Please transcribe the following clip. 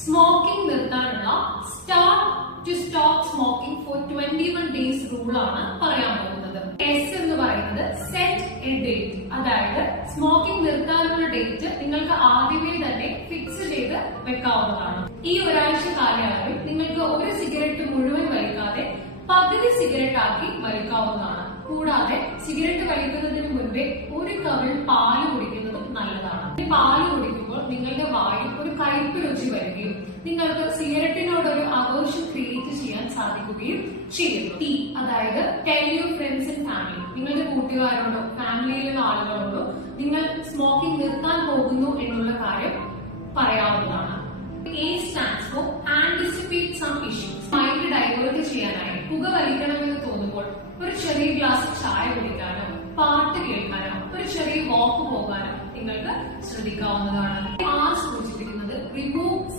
Smoking നിർത്താനുള്ള start to stop smoking for 21 days rule ആണ് പറയാൻ പോകുന്നത്. എസ് എന്ന് പറയുന്നത് സെറ്റ് എ ഡേറ്റ്, അതായത് സ്മോക്കിംഗ് നിർത്താനുള്ള ഡേറ്റ് നിങ്ങൾക്ക് ആദ്യമേ തന്നെ ഫിക്സ് ചെയ്ത് വെക്കാവുന്നതാണ്. ഈ ഒരാഴ്ച കാലയളവിൽ നിങ്ങൾക്ക് ഒരു സിഗരറ്റ് മുഴുവൻ വലിക്കാതെ പകുതി സിഗരറ്റ് ആക്കി വലിക്കാവുന്നതാണ്. കൂടാതെ സിഗരറ്റ് വലിക്കുന്നതിന് മുൻപേ ഒരു കവിൾ പാല് കുടിക്കുന്നതും നല്ലതാണ്. പാല് കുടിക്കുമ്പോൾ നിങ്ങളുടെ വായിൽ ഒരു കയ്പ് രുചി വരികയും നിങ്ങൾക്ക് സിഗരറ്റിനോടൊരു അവേർഷൻ ക്രിയേറ്റ് ചെയ്യാൻ സാധിക്കുകയും ചെയ്യുന്നു. ടി, അതായത് tell your friends and family, നിങ്ങളുടെ കൂട്ടുകാരോടോ ഫാമിലിയിലുള്ള ആളുകളോടോ നിങ്ങൾ സ്മോക്കിംഗ് നിർത്താൻ പോകുന്നു എന്നുള്ള കാര്യം പറയാവുന്നതാണ്. A stands for anticipate some issues. Mind divert ചെയ്യാനായി പുക വലിക്കണമെന്ന് തോന്നുമ്പോൾ ഒരു ചെറിയ ഗ്ലാസ് ചായ കുടിക്കാനോ പാട്ട് കേൾക്കാനോ ഒരു ചെറിയ വാക്ക് പോകാനോ നിങ്ങൾക്ക് ശ്രദ്ധിക്കാവുന്നതാണ്. ആ സൂചിപ്പിക്കുന്നത് റിമൂവ്